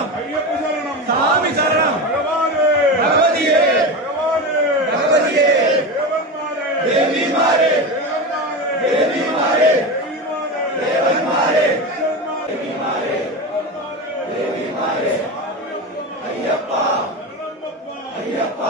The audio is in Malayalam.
ശരണം അയ്യപ്പ ശരണം സ്വാമി ശരണം ഭഗവാനേ ഭഗവതിയേ ഭഗവാനേ ഭഗവതിയേ ദേവന്മാരെ ദേവിമാരെ ദേവിമാരെ ദേവന്മാരെ ദേവിമാരെ അയ്യപ്പ അയ്യപ്പ